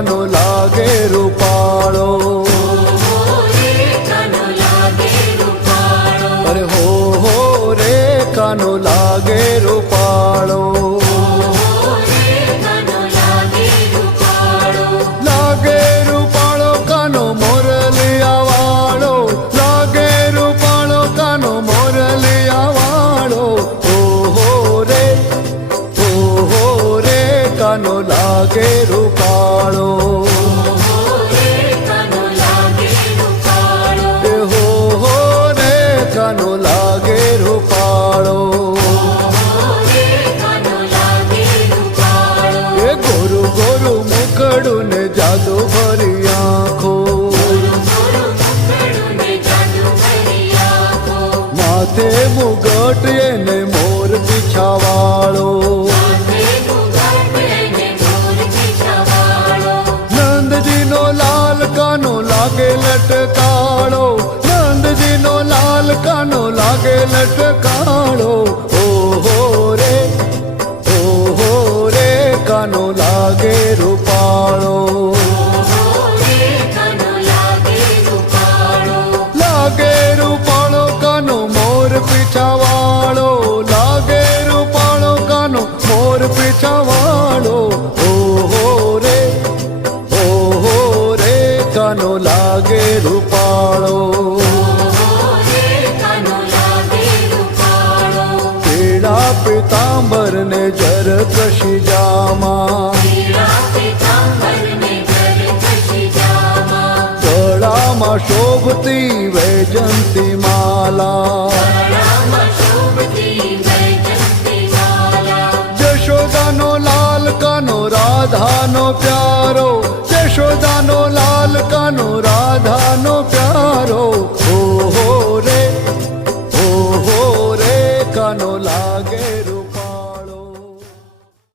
કાનો લાગે રૂપાળો. અરે હો હો રે, કાનો લાગે રૂપાળો. લાગે રૂપાળો, કાનો મોરલિયા વાળો. લાગે રૂપાળો, કાનો મોરલિયા વાળો. રે ઓહો રે રૂપાળો. માથે મુગટ એને મોર પીછાવાળો. નંદજીનો લાલ કાનો લાગે લટકાળો. નંદજીનો લાલ કાનો લાગે લટકાળો રૂપાળો. પીળા પિતાંબર ને જર કશી જામા. ગળામાં શોભતી વૈજંતી માલા. no lage